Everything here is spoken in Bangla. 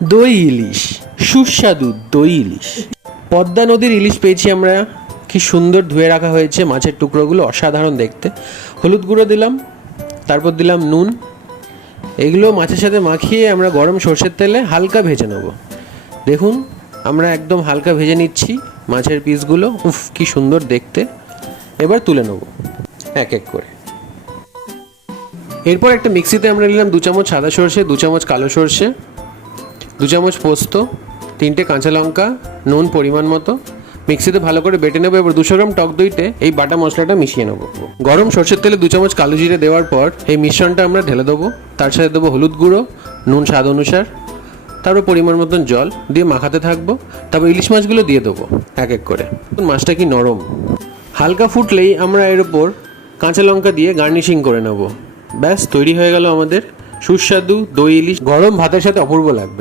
দই ইলিশ, সুস্বাদু দই ইলিশ। পদ্মা নদীর ইলিশ পেয়েছি আমরা, কি সুন্দর ধুয়ে রাখা হয়েছে, মাছের টুকরোগুলো অসাধারণ দেখতে। হলুদ গুঁড়ো দিলাম, তারপর দিলাম নুন। এগুলো মাছের সাথে মাখিয়ে আমরা গরম সর্ষের তেলে হালকা ভেজে নেব। দেখুন আমরা একদম হালকা ভেজে নিচ্ছি মাছের পিসগুলো। উফ কি সুন্দর দেখতে। এবার তুলে নেব এক এক করে। এরপর একটা মিক্সিতে আমরা নিলাম 2 চামচ সাদা সর্ষে, 2 চামচ কালো সর্ষে, 2 চামচ পোস্ত, 3টে কাঁচা লঙ্কা, নুন পরিমাণ মতো। মিক্সিতে ভালো করে বেটে নেবো। এবার 200 গ্রাম টক দইতে এই বাটা মশলাটা মিশিয়ে নেবো। গরম সর্ষের তেলে 2 চামচ কালো জিরে দেওয়ার পর এই মিশ্রণটা আমরা ঢেলে দেবো। তার সাথে দেবো হলুদ গুঁড়ো, নুন স্বাদ অনুসার, তারপর পরিমাণ মতন জল দিয়ে মাখাতে থাকবো। তারপর ইলিশ মাছগুলো দিয়ে দেবো এক এক করে। মাছটা কি নরম, হালকা ফুটলেই আমরা এর ওপর কাঁচা লঙ্কা দিয়ে গার্নিশিং করে নেব। ব্যাস তৈরি হয়ে গেল আমাদের সুস্বাদু দই ইলিশ। গরম ভাতের সাথে অপূর্ব লাগবে।